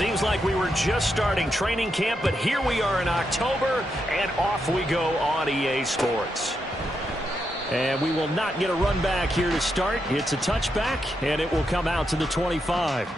Seems like we were just starting training camp, but here we are in October, and off we go on EA Sports. And we will not get a run back here to start. It's a touchback, and it will come out to the 25.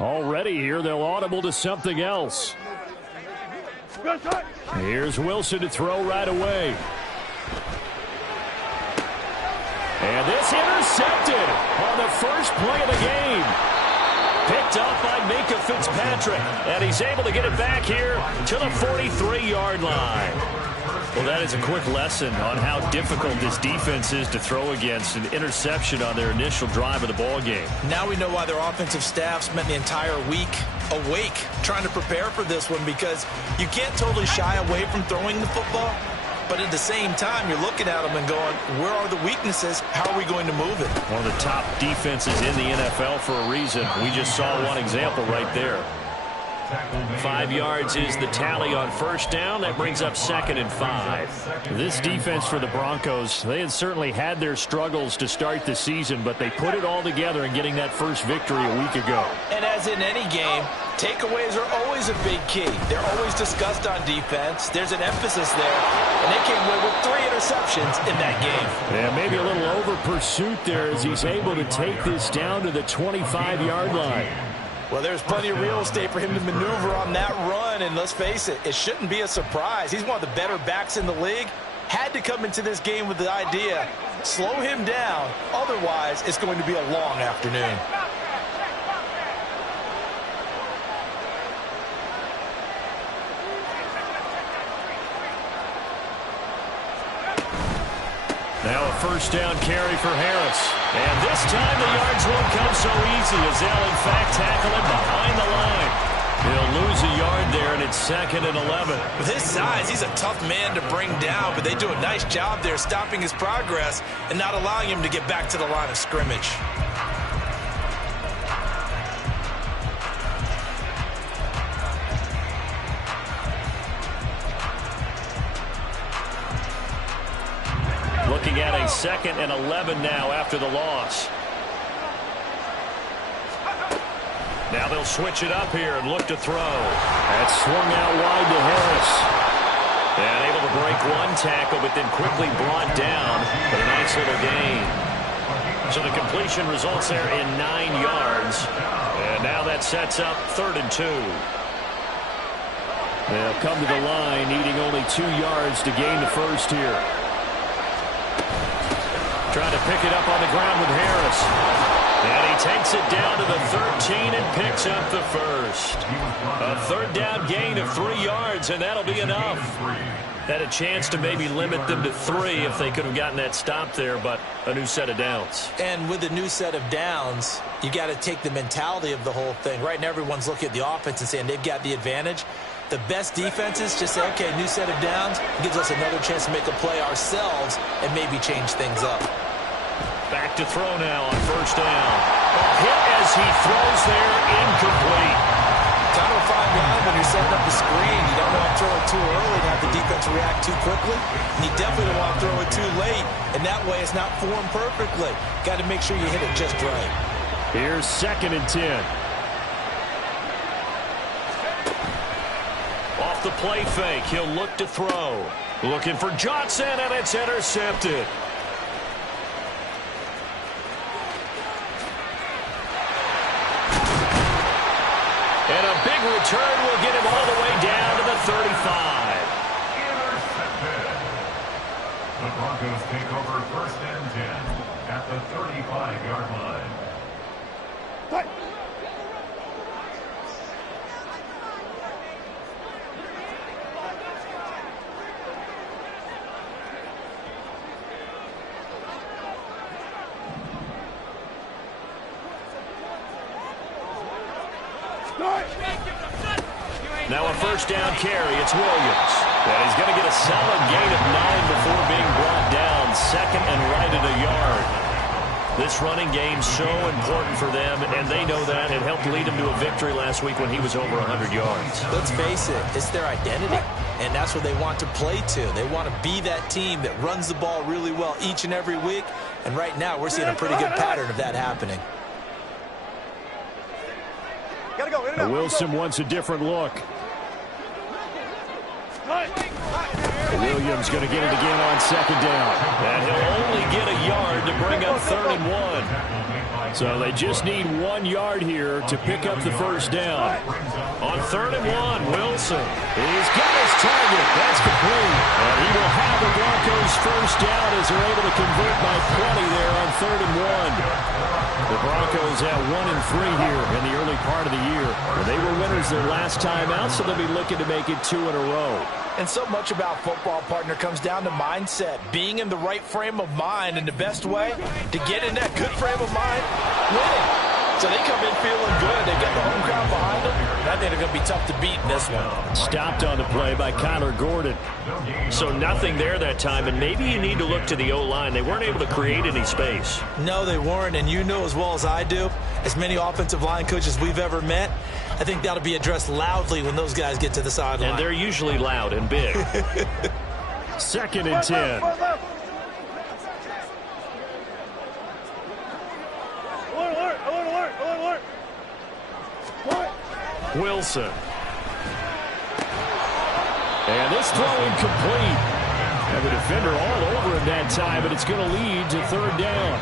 Already here, they'll audible to something else. Here's Wilson to throw right away. And this intercepted on the first play of the game. Picked up by Minkah Fitzpatrick. And he's able to get it back here to the 43-yard line. Well, that is a quick lesson on how difficult this defense is to throw against. An interception on their initial drive of the ball game. Now we know why their offensive staff spent the entire week awake trying to prepare for this one, because you can't totally shy away from throwing the football, but at the same time you're looking at them and going, where are the weaknesses? How are we going to move it? One of the top defenses in the NFL for a reason. We just saw one example right there. 5 yards is the tally on first down. That brings up 2nd and 5. This defense for the Broncos, they had certainly had their struggles to start the season, but they put it all together in getting that first victory a week ago. And as in any game, takeaways are always a big key. They're always discussed on defense. There's an emphasis there, and they came away with 3 interceptions in that game. Yeah, maybe a little over pursuit there as he's able to take this down to the 25-yard line. Well, there's plenty of real estate for him to maneuver on that run, and let's face it, it shouldn't be a surprise. He's one of the better backs in the league. Had to come into this game with the idea, slow him down, otherwise it's going to be a long afternoon. Now a first down carry for Harris. And this time the yards won't come so easy as they'll in fact tackle him behind the line. He'll lose a yard there, and it's 2nd and 11. With his size, he's a tough man to bring down, but they do a nice job there stopping his progress and not allowing him to get back to the line of scrimmage. Looking at a 2nd and 11 now after the loss. Now they'll switch it up here and look to throw. That's swung out wide to Harris. And able to break one tackle, but then quickly brought down. But a nice little gain. So the completion results there in 9 yards. And now that sets up 3rd and 2. They'll come to the line, needing only 2 yards to gain the first here. Trying to pick it up on the ground with Harris. And he takes it down to the 13 and picks up the first. A 3rd down gain of 3 yards, and that'll be enough. Had a chance to maybe limit them to 3 if they could have gotten that stop there, but a new set of downs. And with a new set of downs, you got to take the mentality of the whole thing. Right now everyone's looking at the offense and saying they've got the advantage. The best defenses just say, okay, new set of downs, gives us another chance to make a play ourselves and maybe change things up. Back to throw now on first down. Hit as he throws there, incomplete. Kind of a fine line when you're setting up the screen. You don't want to throw it too early and have the defense react too quickly. And you definitely don't want to throw it too late, and that way it's not formed perfectly. Got to make sure you hit it just right. Here's 2nd and 10. Off the play fake, he'll look to throw. Looking for Johnson, and it's intercepted. And a big return will get him all the way down to the 35. Intercepted. The Broncos take over 1st and 10 at the 35-yard line. first down carry. It's Williams. And he's going to get a solid gain of 9 before being brought down. Second and right at a yard. This running game so important for them, and they know that. It helped lead them to a victory last week when he was over 100 yards. Let's face it, it's their identity, and that's what they want to play to. They want to be that team that runs the ball really well each and every week, and right now we're seeing a pretty good pattern of that happening. Wilson wants a different look. Williams going to get it again on second down. And he'll only get a yard to bring up 3rd and 1. So they just need 1 yard here to pick up the first down. On 3rd and 1, Wilson. He's got his target. That's complete. And he will have the Broncos first down as they're able to convert by 20 there on 3rd and 1. The Broncos have 1-3 here in the early part of the year. They were winners their last time out, so they'll be looking to make it 2 in a row. And so much about football, partner, comes down to mindset. Being in the right frame of mind, and the best way to get in that good frame of mind, winning. So they come in feeling good. They get the home crowd behind them. And I think they're going to be tough to beat in this one. Stopped on the play by Kyler Gordon. So nothing there that time, and maybe you need to look to the O-line. They weren't able to create any space. No, they weren't, and you know as well as I do, as many offensive line coaches we've ever met, I think that'll be addressed loudly when those guys get to the sideline. And they're usually loud and big. 2nd and 10. Wilson. And this throw incomplete. And the defender all over him that time, but it's going to lead to 3rd down.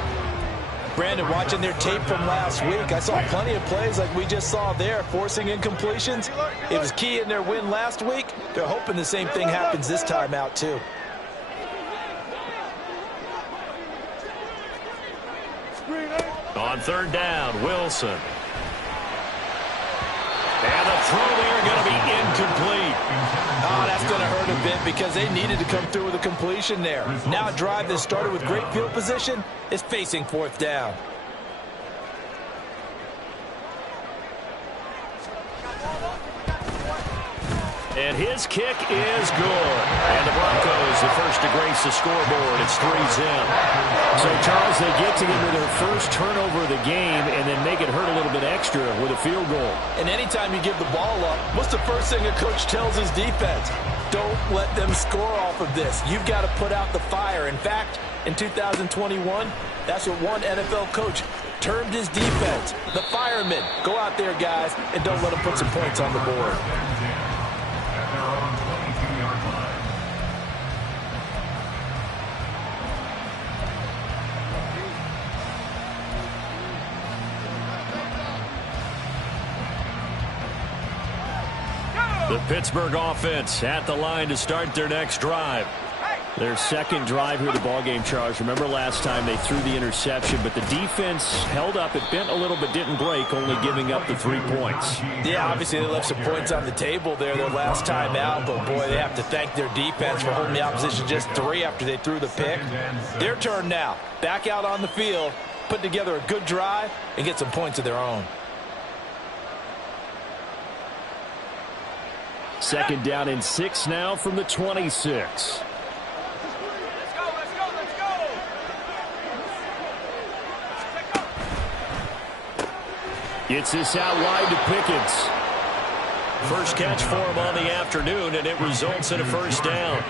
Brandon, watching their tape from last week, I saw plenty of plays like we just saw there, forcing incompletions. It was key in their win last week. They're hoping the same thing happens this time out, too. On 3rd down, Wilson. And the throw there going to be incomplete. Oh, that's going to hurt a bit because they needed to come through with a completion there. Now a drive that started with great field position is facing 4th down. And his kick is good. And the Broncos, the first to grace the scoreboard. It's 3-zip. So, Charles, they get together their first turnover of the game and then make it hurt a little bit extra with a field goal. And anytime you give the ball up, what's the first thing a coach tells his defense? Don't let them score off of this. You've got to put out the fire. In fact, in 2021, that's what one NFL coach termed his defense. The firemen. Go out there, guys, and don't let them put some points on the board. The Pittsburgh offense at the line to start their next drive. Their second drive here of the ballgame, Charles. Remember last time they threw the interception, but the defense held up. It bent a little but didn't break, only giving up the 3 points. Yeah, obviously they left some points on the table there their last time out, but boy, they have to thank their defense for holding the opposition just 3 after they threw the pick. Their turn now. Back out on the field, put together a good drive, and get some points of their own. 2nd down and 6 now from the 26. Gets this out wide to Pickens. First catch for him on the afternoon, and it results in a first down.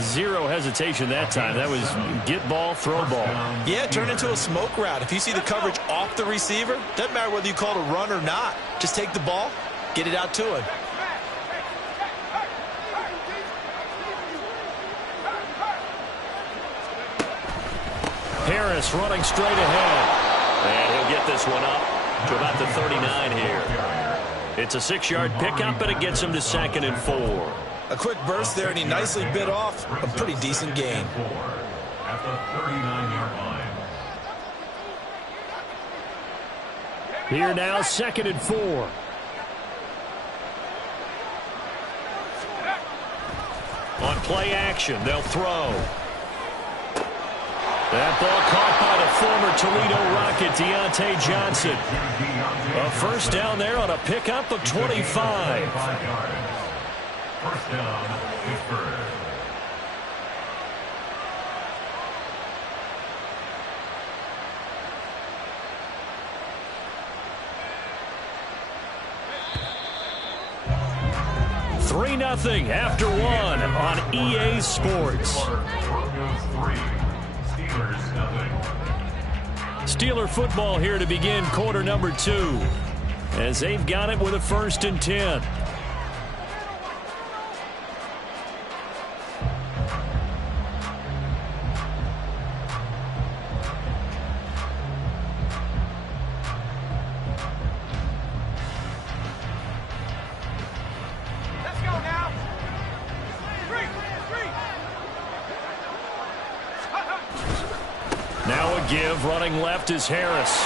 Zero hesitation that time. That was get ball, throw ball. Yeah, turn into a smoke route. If you see the coverage off the receiver, doesn't matter whether you call it a run or not. Just take the ball, get it out to him. Harris running straight ahead. And he'll get this one up to about the 39 here. It's a 6-yard pickup, but it gets him to 2nd and 4. A quick burst there, and he nicely bit off a pretty decent gain. At the 39-yard line. Here now, 2nd and 4. On play action, they'll throw. That ball caught by the former Toledo Rocket, Deontay Johnson. A first down there on a pickup of 25. First down, Pittsburgh. Three 0 after one on EA Sports. Broncos 3, Steelers 0. Steeler football here to begin quarter number 2, as they've got it with a 1st and 10. Now a give, running left is Harris.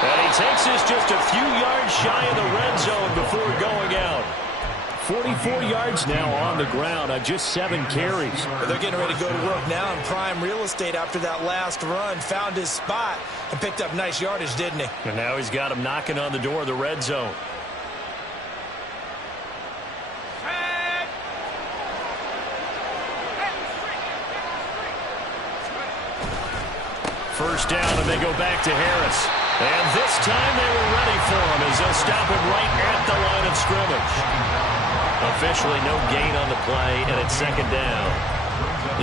And he takes this just a few yards shy of the red zone before going out. 44 yards now on the ground on just 7 carries. They're getting ready to go to work now in prime real estate after that last run. Found his spot and picked up nice yardage, didn't he? And now he's got him knocking on the door of the red zone. First down, and they go back to Harris. And this time they were ready for him as they'll stop him right at the line of scrimmage. Officially no gain on the play, and it's 2nd down.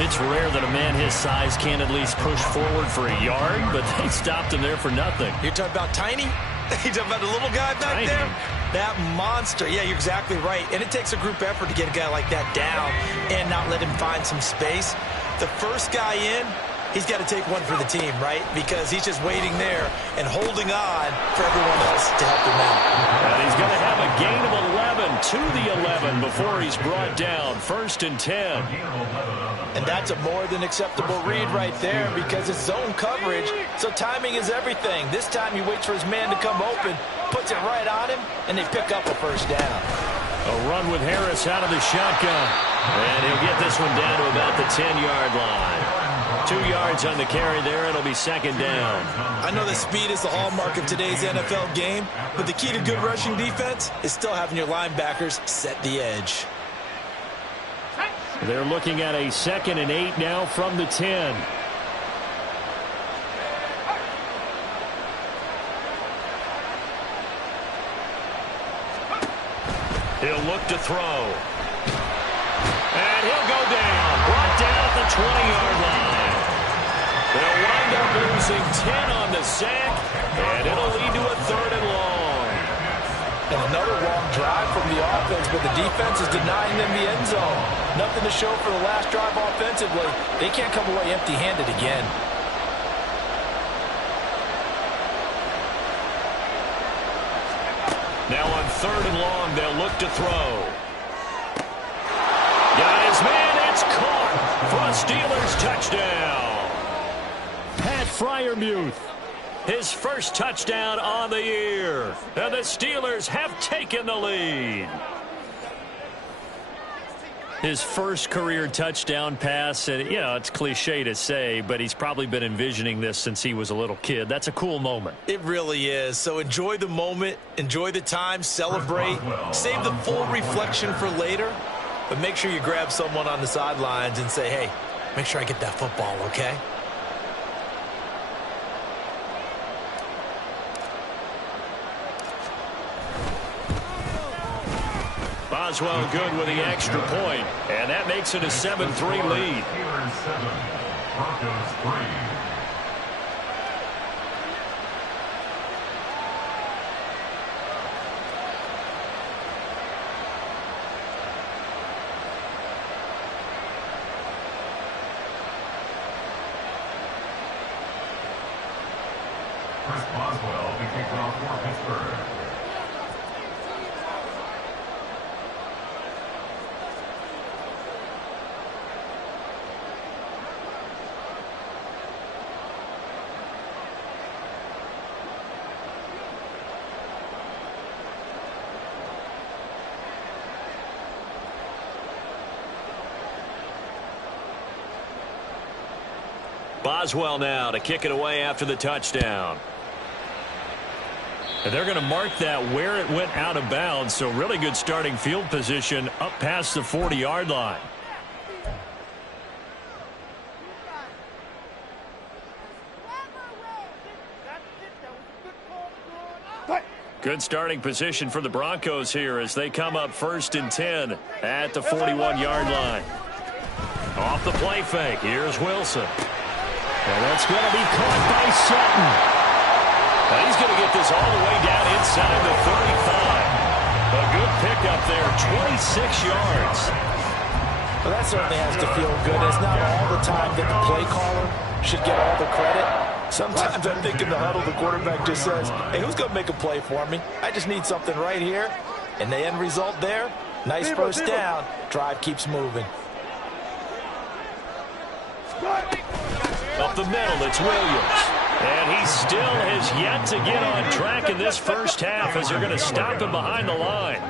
It's rare that a man his size can't at least push forward for a yard, but they stopped him there for nothing. You're talking about Tiny? You're talking about the little guy back there? That monster. Yeah, you're exactly right. And it takes a group effort to get a guy like that down and not let him find some space. The first guy in, he's got to take one for the team, right? Because he's just waiting there and holding on for everyone else to help him out. And he's going to have a gain of 11 to the 11 before he's brought down. 1st and 10. And that's a more than acceptable read right there because it's zone coverage, so timing is everything. This time he waits for his man to come open, puts it right on him, and they pick up a first down. A run with Harris out of the shotgun. And he'll get this one down to about the 10-yard line. 2 yards on the carry there. It'll be 2nd down. I know that speed is the hallmark of today's NFL game, but the key to good rushing defense is still having your linebackers set the edge. They're looking at a 2nd and 8 now from the 10. He'll look to throw. And he'll go down. Brought down at the 20-yard line. They'll wind up losing 10 on the sack, and it'll lead to a 3rd and long. And another long drive from the offense, but the defense is denying them the end zone. Nothing to show for the last drive offensively. They can't come away empty-handed again. Now on 3rd and long, they'll look to throw. Got his man, it's caught for a Steelers touchdown. Pat Freiermuth, his first touchdown on the year. And the Steelers have taken the lead. His first career touchdown pass, and you know, it's cliche to say, but he's probably been envisioning this since he was a little kid. That's a cool moment. It really is. So enjoy the moment, enjoy the time, celebrate, save the full reflection for later, but make sure you grab someone on the sidelines and say, hey, make sure I get that football, okay? Boswell good with the extra point, and that makes it a 7-3 lead. Steelers 7, Broncos 3. Chris Boswell, the kickoff for Pittsburgh. Boswell now to kick it away after the touchdown. And they're going to mark that where it went out of bounds, so really good starting field position up past the 40-yard line. Good starting position for the Broncos here as they come up 1st and 10 at the 41-yard line. Off the play fake, here's Wilson. And that's going to be caught by Sutton. Now he's going to get this all the way down inside the 35. A good pickup there, 26 yards. Well, that certainly has to feel good. It's not all the time that the play caller should get all the credit. Sometimes I think in the huddle, the quarterback just says, hey, who's going to make a play for me? I just need something right here. And the end result there, nice first down. Drive keeps moving. Up the middle, it's Williams. And he still has yet to get on track in this first half as they're going to stop him behind the line.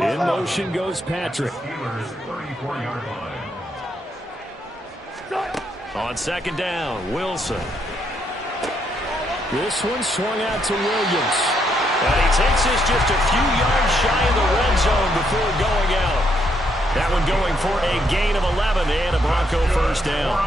In motion goes Patrick. On 2nd down, Wilson. This one swung out to Williams. And he takes this just a few yards shy of the red zone before going out. That one going for a gain of 11 and a Bronco first down.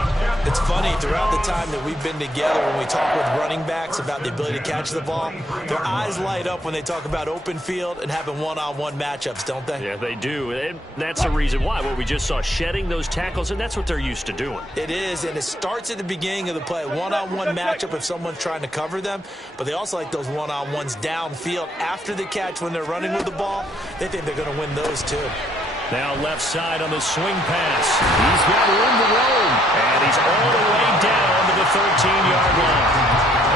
It's funny, throughout the time that we've been together, when we talk with running backs about the ability to catch the ball, their eyes light up when they talk about open field and having one-on-one matchups, don't they? Yeah, they do. And that's the reason why. Well, we just saw shedding those tackles, and that's what they're used to doing. It is, and it starts at the beginning of the play. One-on-one matchup if someone's trying to cover them, but they also like those one-on-ones downfield after the catch when they're running with the ball. They think they're going to win those too. Now left side on the swing pass. He's got room to roam. And he's all the way down to the 13-yard line.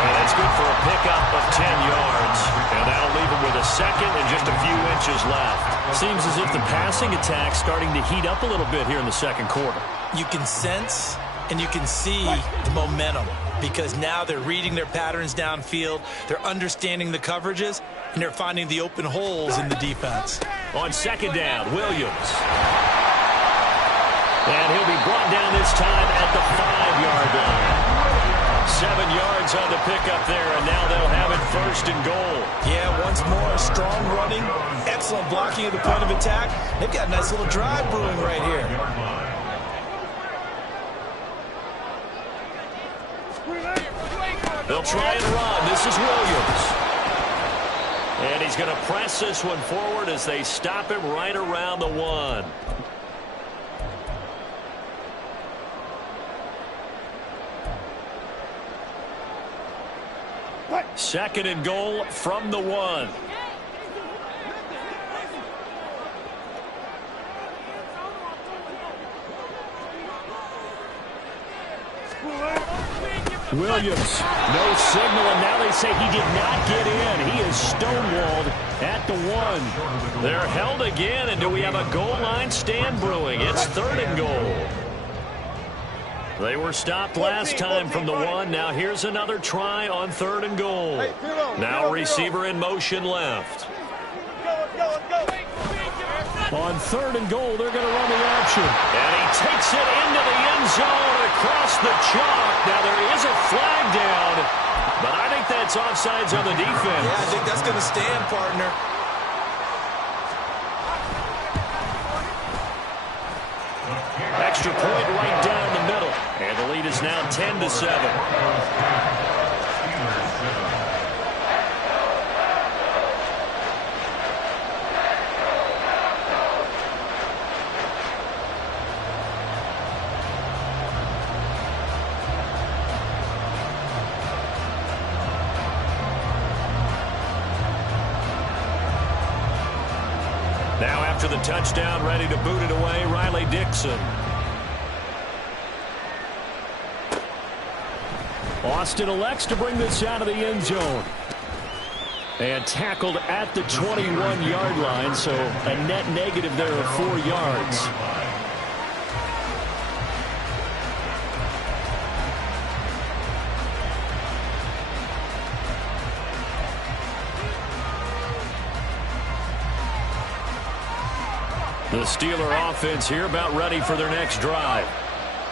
And that's good for a pickup of 10 yards. And that'll leave him with a second and just a few inches left. Seems as if the passing attack's starting to heat up a little bit here in the second quarter. You can sense and you can see the momentum because now they're reading their patterns downfield. They're understanding the coverages. And they're finding the open holes in the defense. On 2nd down, Williams. And he'll be brought down this time at the 5-yard line. 7 yards on the pickup there, and now they'll have it 1st and goal. Yeah, once more, strong running, excellent blocking at the point of attack. They've got a nice little drive brewing right here. They'll try and run. This is Williams. And he's going to press this one forward as they stop him right around the 1. Second and goal from the 1. Williams, no signal, and now they say he did not get in. He is stonewalled at the 1. They're held again, and do we have a goal line stand brewing? It's 3rd and goal. They were stopped last time from the 1. Now here's another try on 3rd and goal. Now receiver in motion left. On 3rd and goal, they're going to run the option. And he takes it into the end zone across the chalk. Now there is a flag down, but I think that's offsides on the defense. Yeah, I think that's going to stand, partner. Extra point right down the middle. And the lead is now 10-7. Now after the touchdown, ready to boot it away, Riley Dixon. Austin elects to bring this out of the end zone. And tackled at the 21-yard line, so a net negative there of 4 yards. The Steeler offense here about ready for their next drive.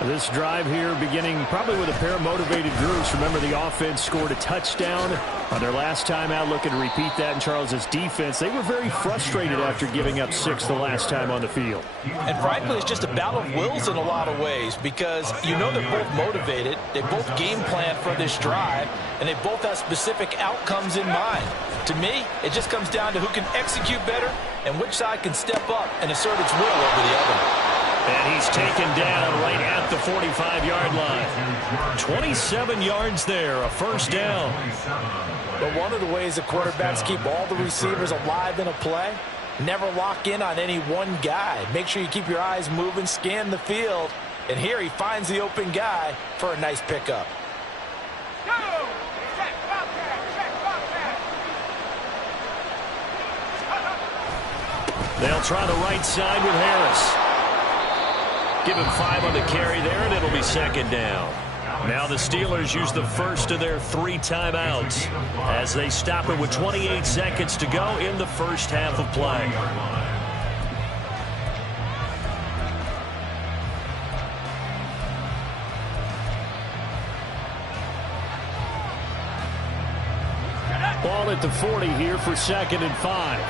This drive here beginning probably with a pair of motivated groups. Remember, the offense scored a touchdown on their last time out. Looking to repeat that in Charles's defense. They were very frustrated after giving up 6 the last time on the field. And frankly, it's just a battle of wills in a lot of ways because you know they're both motivated. They both game plan for this drive, and they both have specific outcomes in mind. To me, it just comes down to who can execute better and which side can step up and assert its will over the other. And he's taken down right at the 45-yard line. 27 yards there, a first down. But one of the ways the quarterbacks keep all the receivers alive in a play, never lock in on any one guy. Make sure you keep your eyes moving, scan the field. And here he finds the open guy for a nice pickup. They'll try the right side with Harris. Give him 5 on the carry there, and it'll be second down. Now the Steelers use the first of their 3 timeouts as they stop it with 28 seconds to go in the first half of play. Ball at the 40 here for 2nd and 5.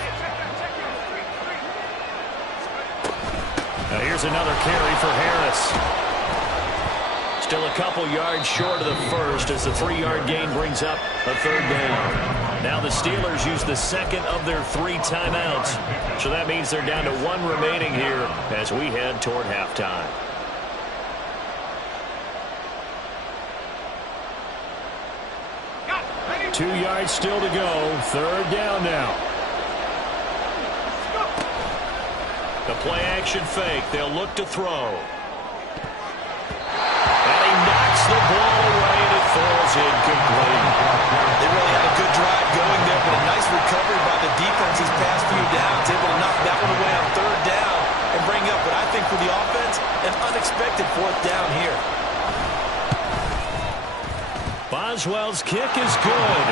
Now here's another carry for Harris. Still a couple yards short of the first as the 3-yard gain brings up a 3rd down. Now the Steelers use the second of their 3 timeouts. So that means they're down to 1 remaining here as we head toward halftime. Two yards still to go. 3rd down now. The play-action fake. They'll look to throw. And he knocks the ball away, and it falls incomplete. They really had a good drive going there, but a nice recovery by the defense these past few downs. Able to knock that one away on 3rd down and bring up what I think for the offense, an unexpected 4th down here. Boswell's kick is good.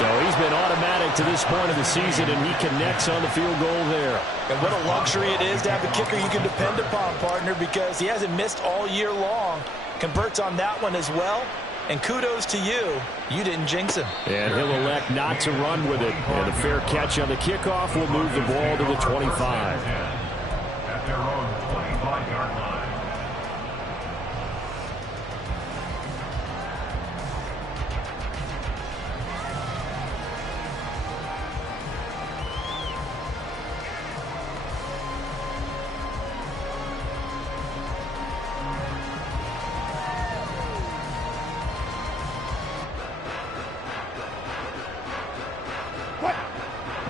So he's been automatic to this point of the season, and he connects on the field goal there. And what a luxury it is to have a kicker you can depend upon, partner, because he hasn't missed all year long. Converts on that one as well. And kudos to you. You didn't jinx him. And he'll elect not to run with it. And a fair catch on the kickoff will move the ball to the 25. At their own 25-yard line.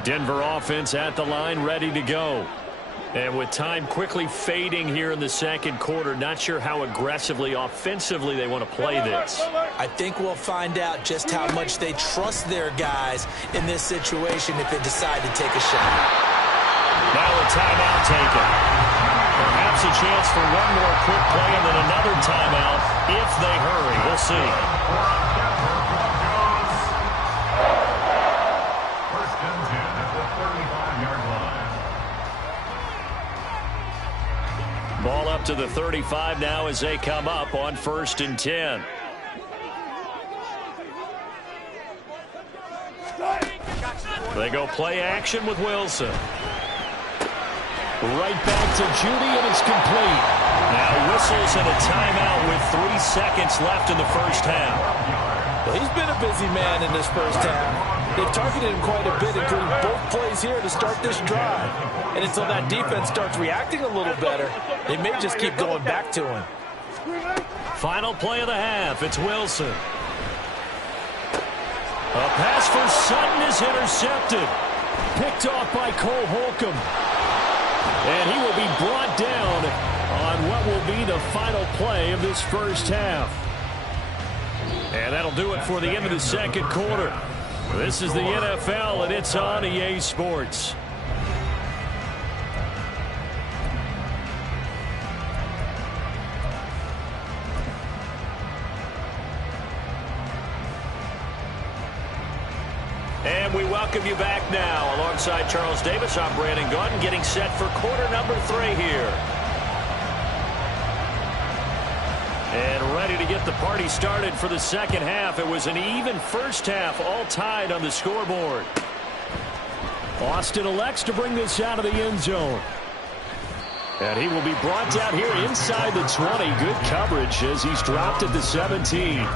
Denver offense at the line, ready to go. And with time quickly fading here in the second quarter, not sure how aggressively, offensively they want to play this. I think we'll find out just how much they trust their guys in this situation if they decide to take a shot. Now a timeout taken. Perhaps a chance for one more quick play and then another timeout if they hurry. We'll see. Ball up to the 35 now as they come up on 1st and 10. They go play action with Wilson. Right back to Judy, and it's complete. Now whistles and a timeout with 3 seconds left in the first half. Well, he's been a busy man in this first half. They've targeted him quite a bit, including both plays here to start this drive. And until that defense starts reacting a little better, they may just keep going back to him. Final play of the half. It's Wilson. A pass for Sutton is intercepted. Picked off by Cole Holcomb. And he will be brought down on what will be the final play of this first half. And that'll do it for the end of the second quarter. This is the NFL, and it's on EA Sports. And we welcome you back now. Alongside Charles Davis, I'm Brandon Gaudin, getting set for quarter number 3 here. And ready to get the party started for the second half. It was an even first half, all tied on the scoreboard. Austin elects to bring this out of the end zone. And he will be brought down here inside the 20. Good coverage as he's dropped at the 17.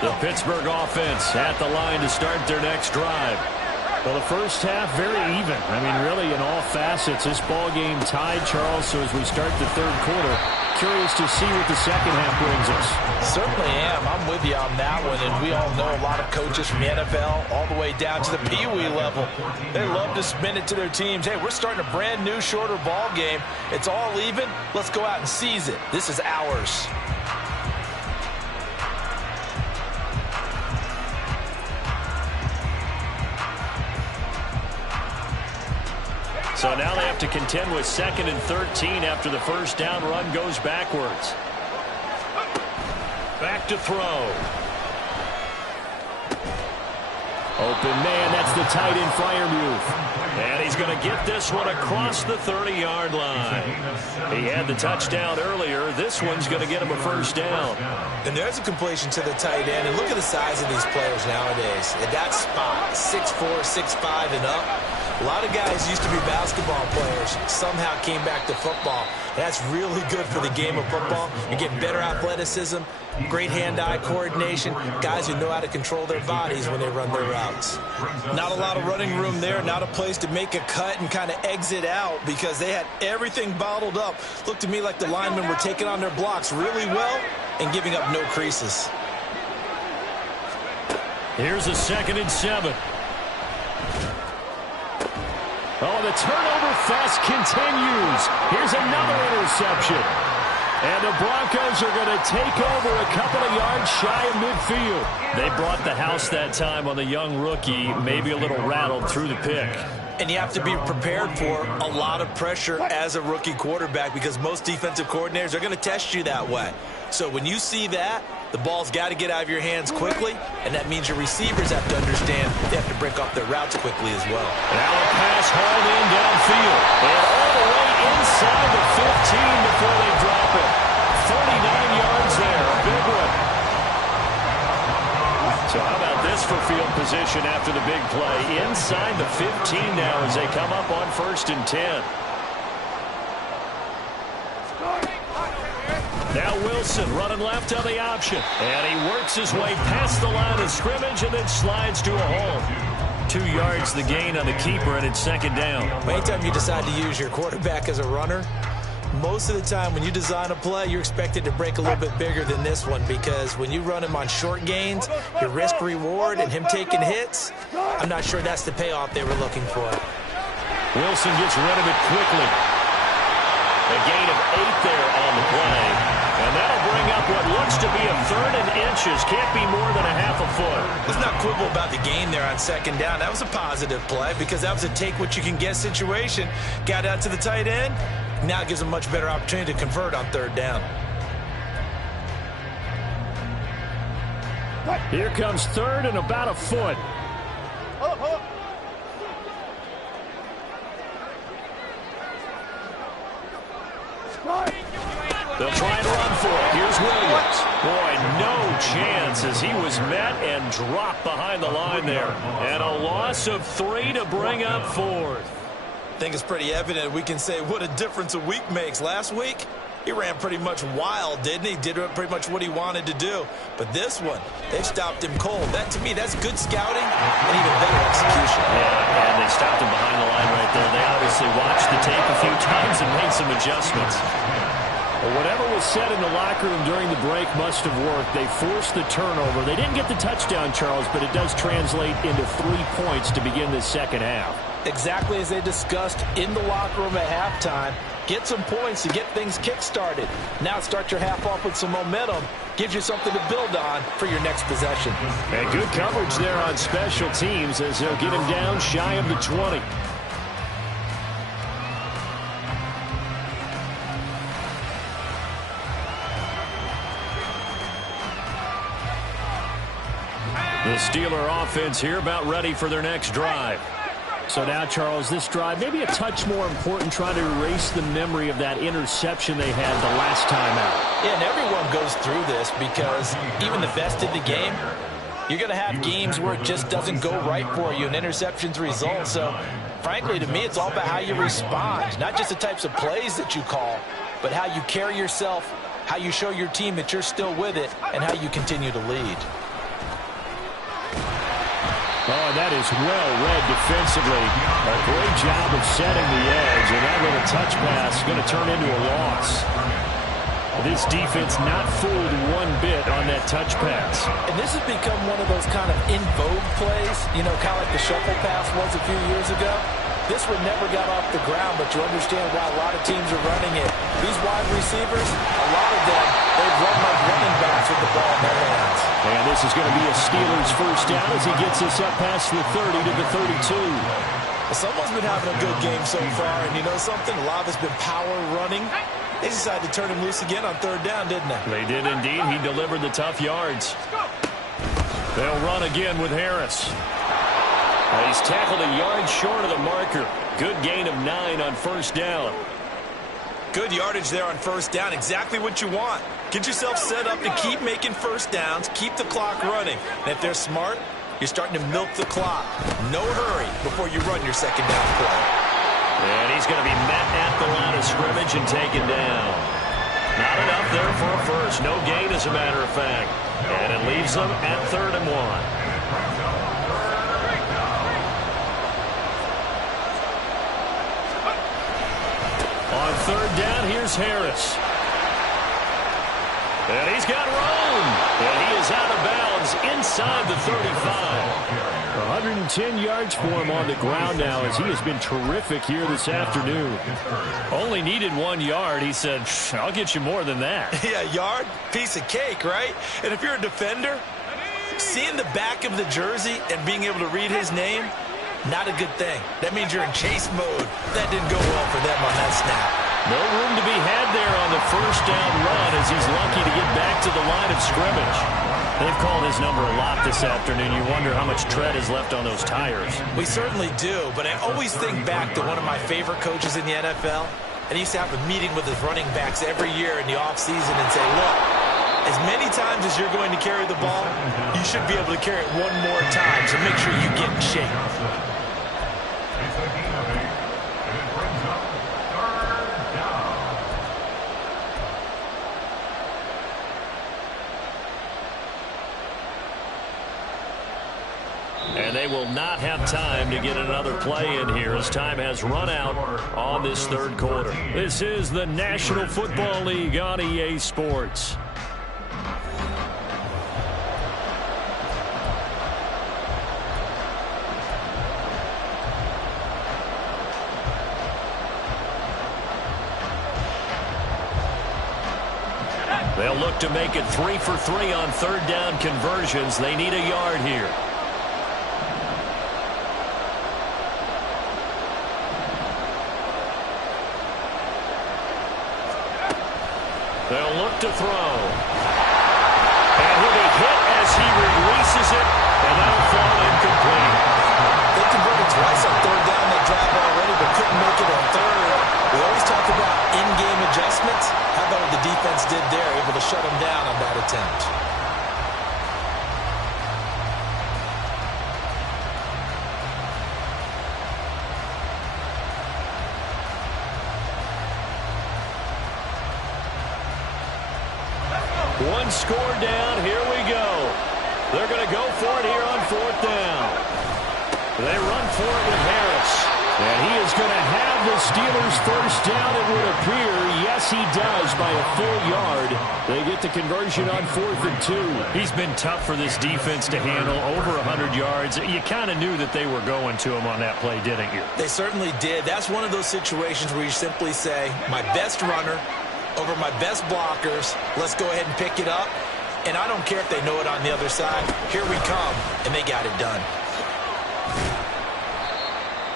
The Pittsburgh offense at the line to start their next drive. Well, the first half, very even. I mean, really, in all facets, this ball game tied, Charles. So as we start the third quarter, curious to see what the second half brings us. Certainly am. I'm with you on that one. And we all know a lot of coaches from the NFL all the way down to the Pee-wee level. They love to spin it to their teams. Hey, we're starting a brand new, shorter ball game. It's all even. Let's go out and seize it. This is ours. So now they have to contend with 2nd and 13 after the first down run goes backwards. Back to throw. Open man, that's the tight end Freiermuth. And he's going to get this one across the 30-yard line. He had the touchdown earlier. This one's going to get him a first down. And there's a completion to the tight end. And look at the size of these players nowadays. At that spot, 6'4", 6'5", and up. A lot of guys used to be basketball players, somehow came back to football. That's really good for the game of football. You get better athleticism, great hand-eye coordination, guys who know how to control their bodies when they run their routes. Not a lot of running room there, not a place to make a cut and kind of exit out because they had everything bottled up. Looked to me like the linemen were taking on their blocks really well and giving up no creases. Here's a 2nd and 7. Oh, the turnover fest continues. Here's another interception. And the Broncos are going to take over a couple of yards shy of midfield. They brought the house that time on the young rookie, maybe a little rattled through the pick. And you have to be prepared for a lot of pressure as a rookie quarterback because most defensive coordinators are going to test you that way. So when you see that, the ball's got to get out of your hands quickly, and that means your receivers have to understand they have to break off their routes quickly as well. Now a pass hauled in downfield. And all the way inside the 15 before they drop it. 49 yards there. A big one. So how about this for field position after the big play? Inside the 15 now as they come up on 1st and 10. Now Wilson running left on the option. And he works his way past the line of scrimmage and then slides to a hole. 2 yards the gain on the keeper, and it's 2nd down. Anytime you decide to use your quarterback as a runner, most of the time when you design a play, you're expected to break a little bit bigger than this one because when you run him on short gains, your risk-reward and him taking hits, I'm not sure that's the payoff they were looking for. Wilson gets rid of it quickly. A gain of 8 there on the play. And that'll bring up what looks to be a 3rd and inches. Can't be more than a half a foot. Let's not quibble about the gain there on 2nd down. That was a positive play because that was a take-what-you-can-get situation. Got out to the tight end. Now it gives them a much better opportunity to convert on 3rd down. Here comes 3rd and about a foot. They'll try and run for it. Here's Williams. Boy, no chance as he was met and dropped behind the line there. And a loss of 3 to bring up 4th. I think it's pretty evident we can say what a difference a week makes. Last week, he ran pretty much wild, didn't he? Did pretty much what he wanted to do. But this one, they stopped him cold. That, to me, that's good scouting and even better execution. Yeah, and they stopped him behind the line right there. They obviously watched the tape a few times and made some adjustments. Well, whatever was said in the locker room during the break must have worked. They forced the turnover. They didn't get the touchdown, Charles, but it does translate into 3 points to begin the second half. Exactly as they discussed in the locker room at halftime. Get some points to get things kick-started. Now start your half off with some momentum. Gives you something to build on for your next possession. And good coverage there on special teams as they'll get him down shy of the 20. The Steeler offense here about ready for their next drive. So now, Charles, this drive, maybe a touch more important, trying to erase the memory of that interception they had the last time out. Yeah, and everyone goes through this because even the best in the game, you're going to have games where it just doesn't go right for you and interceptions result. So, frankly, to me, it's all about how you respond, not just the types of plays that you call, but how you carry yourself, how you show your team that you're still with it, and how you continue to lead. Oh, that is well read defensively. A great job of setting the edge, and that little touch pass is going to turn into a loss. This defense not fooled one bit on that touch pass. And this has become one of those kind of in vogue plays, you know, kind of like the shuffle pass was a few years ago. This one never got off the ground, but you understand why a lot of teams are running it. These wide receivers, a lot of them, they've run like running backs with the ball in their hands. And this is going to be a Steelers first down as he gets us up past the 30 to the 32. Well, someone's been having a good game so far, and you know something? A lot of it's been power running. They decided to turn him loose again on third down, didn't they? They did indeed. He delivered the tough yards. They'll run again with Harris. He's tackled a yard short of the marker. Good gain of 9 on first down. Good yardage there on first down. Exactly what you want. Get yourself set up to keep making first downs, keep the clock running. And if they're smart, you're starting to milk the clock. No hurry before you run your second down play. And he's going to be met at the line of scrimmage and taken down. Not enough there for a first. No gain, as a matter of fact. And it leaves them at 3rd and 1. On third down, here's Harris. And he's got room. And he is out of bounds inside the 35. 110 yards for him on the ground now as he has been terrific here this afternoon. Only needed 1 yard. He said, I'll get you more than that. Yeah, yard, piece of cake, right? And if you're a defender, seeing the back of the jersey and being able to read his name, not a good thing. That means you're in chase mode. That didn't go well for them on that snap. No room to be had there on the first down run as he's lucky to get back to the line of scrimmage. They've called his number a lot this afternoon. You wonder how much tread is left on those tires. We certainly do, but I always think back to one of my favorite coaches in the NFL, and he used to have a meeting with his running backs every year in the offseason and say, look, as many times as you're going to carry the ball, you should be able to carry it one more time, so make sure you get in shape. And they will not have time to get another play in here as time has run out on this third quarter. This is the National Football League on EA Sports. They'll look to make it 3 for 3 on third down conversions. They need a yard here. They'll look to throw. And he'll be hit as he releases it, and that'll fall incomplete. They converted twice on third down that drive already, but couldn't make it on third. We always talk about in-game adjustments. How about what the defense did there, able to shut them down on that attempt? One score down. Here we go. They're going to go for it here on fourth down. They run for it with Harris. And he is going to have the Steelers first down, it would appear. Yes, he does by a full yard. They get the conversion on 4th and 2. He's been tough for this defense to handle, over 100 yards. You kind of knew that they were going to him on that play, didn't you? They certainly did. That's one of those situations where you simply say, my best runner over my best blockers, let's go ahead and pick it up. And I don't care if they know it on the other side. Here we come, and they got it done.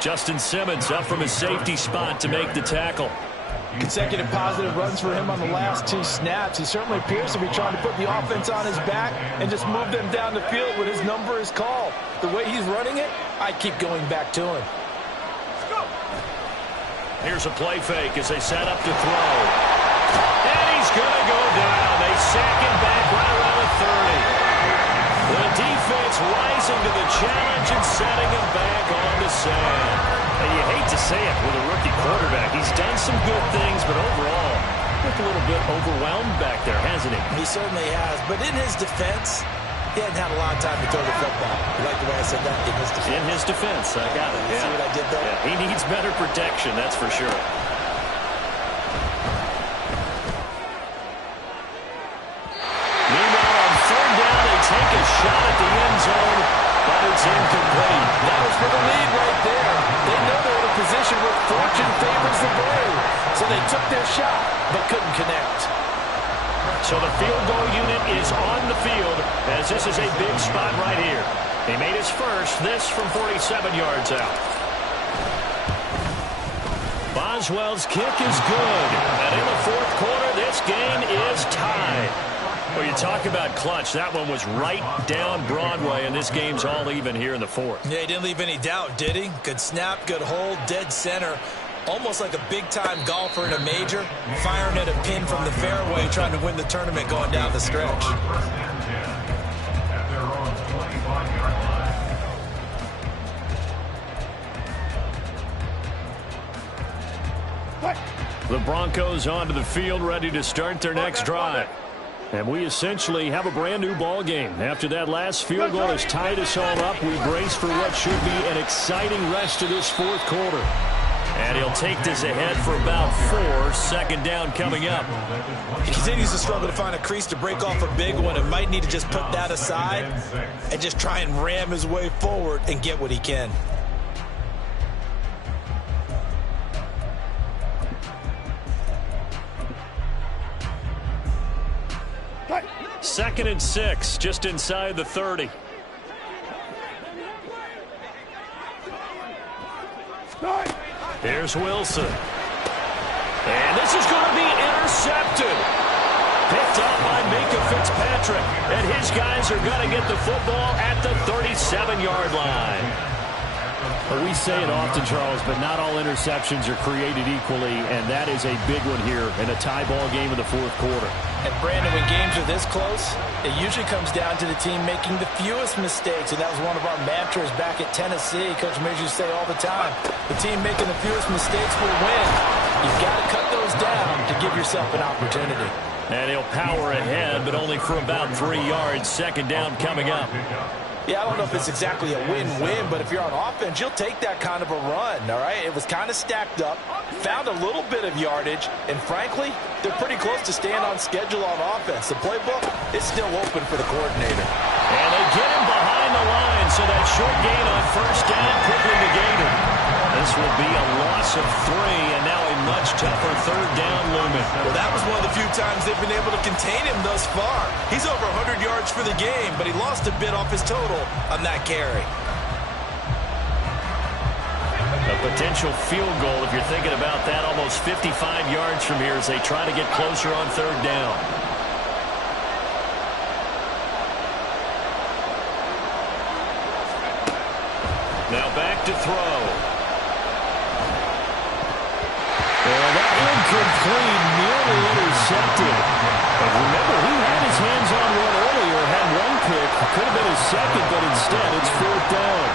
Justin Simmons up from his safety spot to make the tackle. Consecutive positive runs for him on the last 2 snaps. He certainly appears to be trying to put the offense on his back and just move them down the field when his number is called. The way he's running it, I keep going back to him. Here's a play fake as they set up to throw. And he's going to go down. They sack him back right around the 30. The defense rising to the challenge and setting him back on the sand. And you hate to say it with a rookie quarterback. He's done some good things, but overall, looked a little bit overwhelmed back there, hasn't he? He certainly has. But in his defense, he hadn't had a lot of time to throw the football. You like the way I said that? In his defense. In his defense. I got it. See what I did there? Yeah, he needs better protection, that's for sure. Meanwhile, on third down, they take a shot at the end zone, but it's incomplete. That was for the lead right there. They know they're in a position where fortune favors the brave. So they took their shot, but couldn't connect. So the field goal unit is on the field as this is a big spot right here. He made his first, this from 47 yards out. Boswell's kick is good. And in the fourth quarter, this game is tied. Well, you talk about clutch. That one was right down Broadway, and this game's all even here in the fourth. Yeah, he didn't leave any doubt, did he? Good snap, good hold, dead center. Almost like a big-time golfer in a major, firing at a pin from the fairway, trying to win the tournament going down the stretch. At their own 25-yard line. The Broncos onto the field, ready to start their next drive. And we essentially have a brand-new ball game. After that last field goal has tied us all up, we brace for what should be an exciting rest of this fourth quarter. And he'll take this ahead for about 4. Second down coming up. He continues to struggle to find a crease to break off a big one and might need to just put that aside and just try and ram his way forward and get what he can. Second and 6, just inside the 30. Here's Wilson. And this is going to be intercepted. Picked up by Minkah Fitzpatrick. And his guys are going to get the football at the 37-yard line. Well, we say it often, Charles, but not all interceptions are created equally, and that is a big one here in a tie ball game in the fourth quarter. And Brandon, when games are this close, it usually comes down to the team making the fewest mistakes, and that was one of our mantras back at Tennessee. Coach Mears used to say all the time, the team making the fewest mistakes will win. You've got to cut those down to give yourself an opportunity. And he'll power ahead, but only for about 3 yards. Second down coming up. Yeah, I don't know if it's exactly a win-win, but if you're on offense, you'll take that kind of a run, all right? It was kind of stacked up, found a little bit of yardage, and frankly, they're pretty close to staying on schedule on offense. The playbook is still open for the coordinator. And they get him behind the line, so that short gain on first down quickly negated. This will be a loss of 3, and now a much tougher third down looming. Well, that was one of the few times they've been able to contain him thus far. He's over 100 yards for the game, but he lost a bit off his total on that carry. A potential field goal, if you're thinking about that, almost 55 yards from here as they try to get closer on third down. Now back to throw. Well, that incomplete, nearly intercepted. But remember, he had his hands on one earlier, had one pick. Could have been his second, but instead it's fourth down.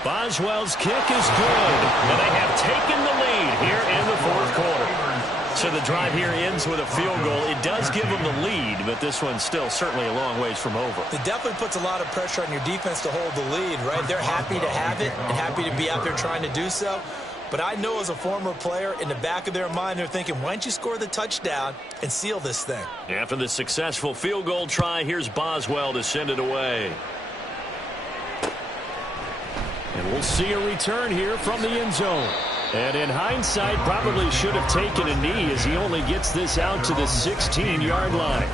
Boswell's kick is good, and they have taken the lead here in the fourth quarter. So the drive here ends with a field goal. It does give them the lead, but this one's still certainly a long ways from over. It definitely puts a lot of pressure on your defense to hold the lead, right? They're happy to have it and happy to be out there trying to do so. But I know as a former player, in the back of their mind, they're thinking, why don't you score the touchdown and seal this thing? After the successful field goal try, here's Boswell to send it away. And we'll see a return here from the end zone. And in hindsight, probably should have taken a knee as he only gets this out to the 16-yard line.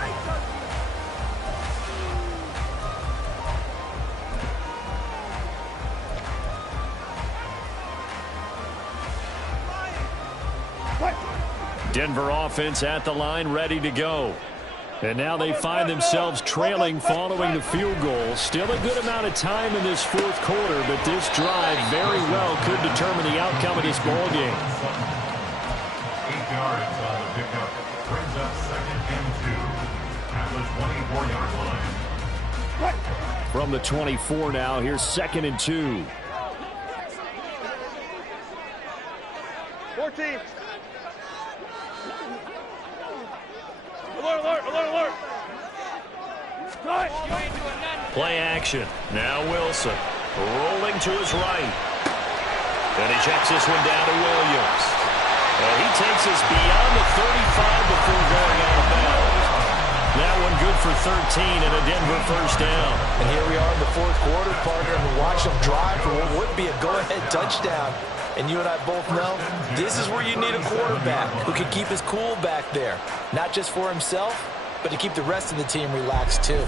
Denver offense at the line, ready to go. And now they find themselves trailing following the field goal. Still a good amount of time in this fourth quarter, but this drive very well could determine the outcome of this ball game. 8 yards on the pickup. Brings up 2nd and 2 at the 24-yard line. From the 24 now, here's 2nd and 2. 14. Alert, alert, alert, alert. Play action. Now Wilson rolling to his right. And he checks this one down to Williams. And he takes us beyond the 35 before going out of bounds. That one good for 13 and a Denver first down. And here we are in the fourth quarter, partner, and watch them drive for what would be a go-ahead touchdown. And you and I both know this is where you need a quarterback who can keep his cool back there. Not just for himself, but to keep the rest of the team relaxed too.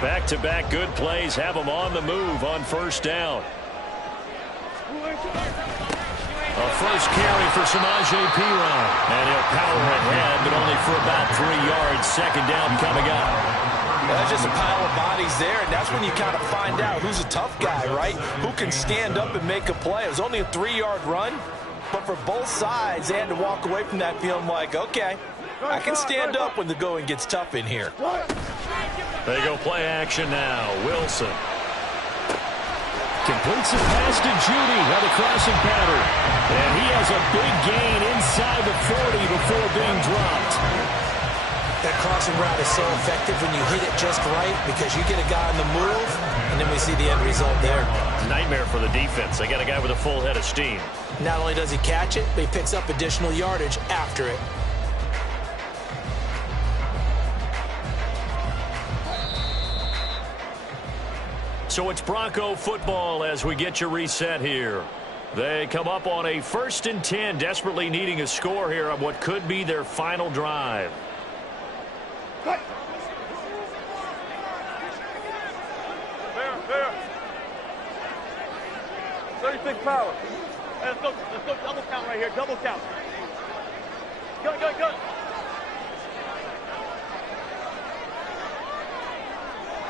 Back-to-back good plays have them on the move on first down. A first carry for Samaje Perine. And he'll power ahead, but only for about 3 yards. Second down coming up. That's just a pile of bodies there, and that's when you kind of find out who's a tough guy, right? Who can stand up and make a play. It was only a 3-yard run, but for both sides, they had to walk away from that feeling like, okay, I can stand up when the going gets tough in here. They go play action now. Wilson. Completes the pass to Judy on the crossing pattern. And he has a big gain inside the 40 before being dropped. That crossing route is so effective when you hit it just right because you get a guy on the move, and then we see the end result there. Nightmare for the defense. They got a guy with a full head of steam. Not only does he catch it, but he picks up additional yardage after it. So it's Bronco football as we get you reset here. They come up on a 1st and 10, desperately needing a score here on what could be their final drive. Fair, fair. 36 power. Hey, let's go double count right here, double count. Go.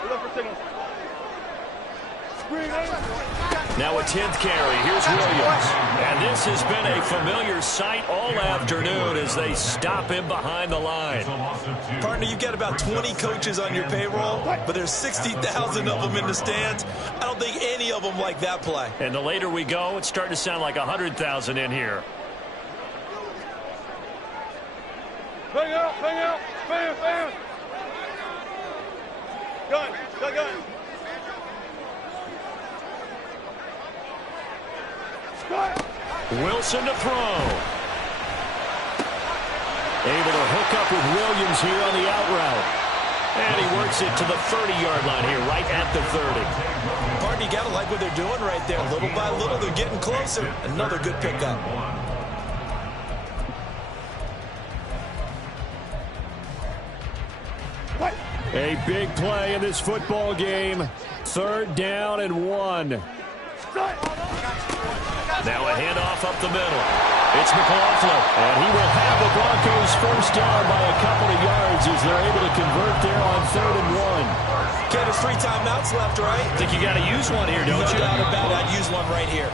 We're looking for signals. Now a 10th carry. Here's Williams. And this has been a familiar sight all afternoon as they stop him behind the line. Partner, you've got about 20 coaches on your payroll, but there's 60,000 of them in the stands. I don't think any of them like that play. And the later we go, it's starting to sound like 100,000 in here. Bang out, bam. Gun. Wilson to throw. Able to hook up with Williams here on the out route. And he works it to the 30-yard line here, right at the 30. Partner, you got to like what they're doing right there. Little by little, they're getting closer. Another good pickup. A big play in this football game. 3rd down and 1. Now a handoff up the middle. It's McLaughlin. And he will have the Broncos first down by a couple of yards as they're able to convert there on 3rd and 1. Okay, there's 3 timeouts left, right? I think you got to use one here, don't you? No doubt about it. I'd use one right here.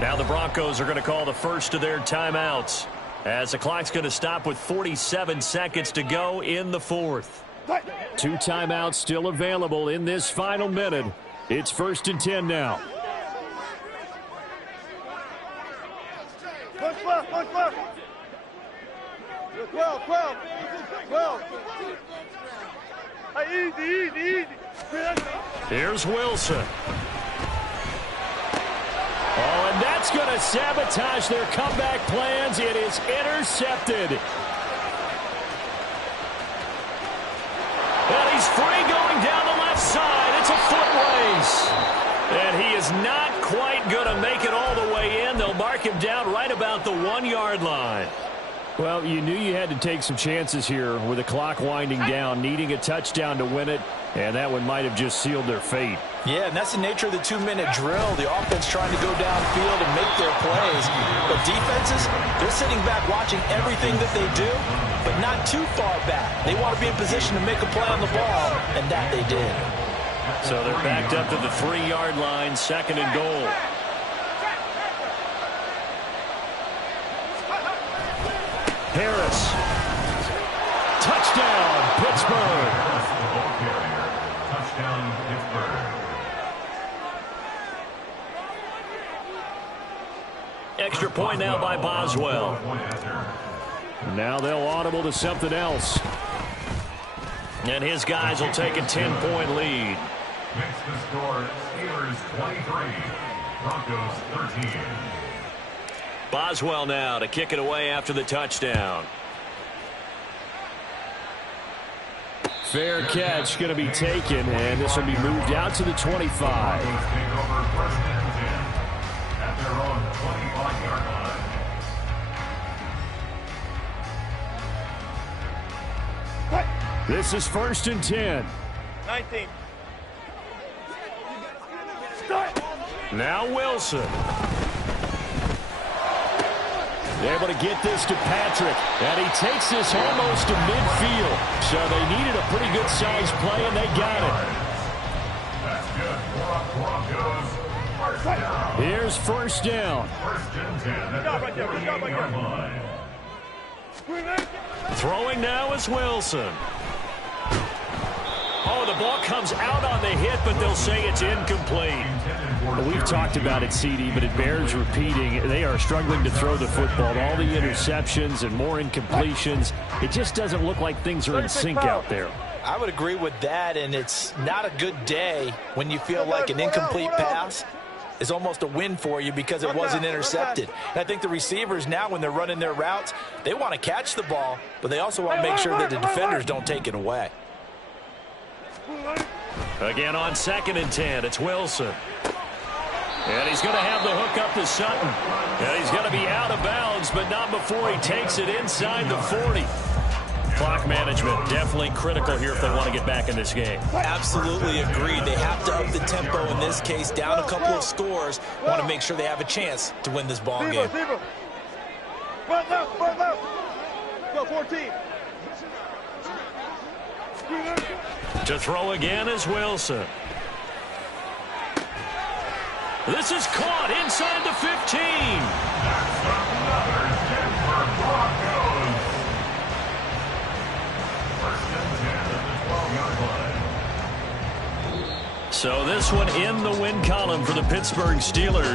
Now the Broncos are going to call the first of their timeouts as the clock's going to stop with 47 seconds to go in the 4th. 2 timeouts still available in this final minute. It's 1st and 10 now. 12. Hey, easy. Here's Wilson. Oh, and that's going to sabotage their comeback plans. It is intercepted. And he's free going down the left side. It's a foot race. And he is not quite going to make it all the way in. They'll mark him down right about the 1-yard line. Well, you knew you had to take some chances here with the clock winding down, needing a touchdown to win it, and that one might have just sealed their fate. Yeah, and that's the nature of the 2-minute drill. The offense trying to go downfield and make their plays. But defenses, they're sitting back watching everything that they do, but not too far back. They want to be in position to make a play on the ball, and that they did. So they're backed up to the 3-yard line, 2nd and goal. Harris. Touchdown, Pittsburgh. Touchdown, Pittsburgh. Extra point now by Boswell. Now they'll audible to something else. And his guys will take a 10-point lead. Makes the score Steelers 23, Broncos 13. Boswell now to kick it away after the touchdown. Fair catch going to be taken, and this will be moved out to the 25. Take over 1st and 10 at their own 25-yard line. This is 1st and 10. 19. Now Wilson. Able to get this to Patrick, and he takes this almost to midfield. So they needed a pretty good-sized play, and they got it. That's good for Broncos. First down. Here's 1st down. 1st and 10 at the 38-yard line. Throwing now is Wilson. Oh, the ball comes out on the hit, but they'll say it's incomplete. We've talked about it, CD, but it bears repeating. They are struggling to throw the football. All the interceptions and more incompletions. It just doesn't look like things are in sync out there. I would agree with that, and it's not a good day when you feel like an incomplete pass is almost a win for you because it wasn't intercepted. And I think the receivers now, when they're running their routes, they want to catch the ball, but they also want to make sure that the defenders don't take it away. Again on 2nd and 10, it's Wilson. And he's going to have the hook up to Sutton. And he's going to be out of bounds, but not before he takes it inside the 40. Clock management definitely critical here if they want to get back in this game. Absolutely agreed. They have to up the tempo in this case, down a couple of scores. Want to make sure they have a chance to win this ball game. Front left. Go 14. To throw again is Wilson. This is caught inside the 15. Another 10 for Broncos. 1st and 10 at the 12-yard line. So this one in the win column for the Pittsburgh Steelers.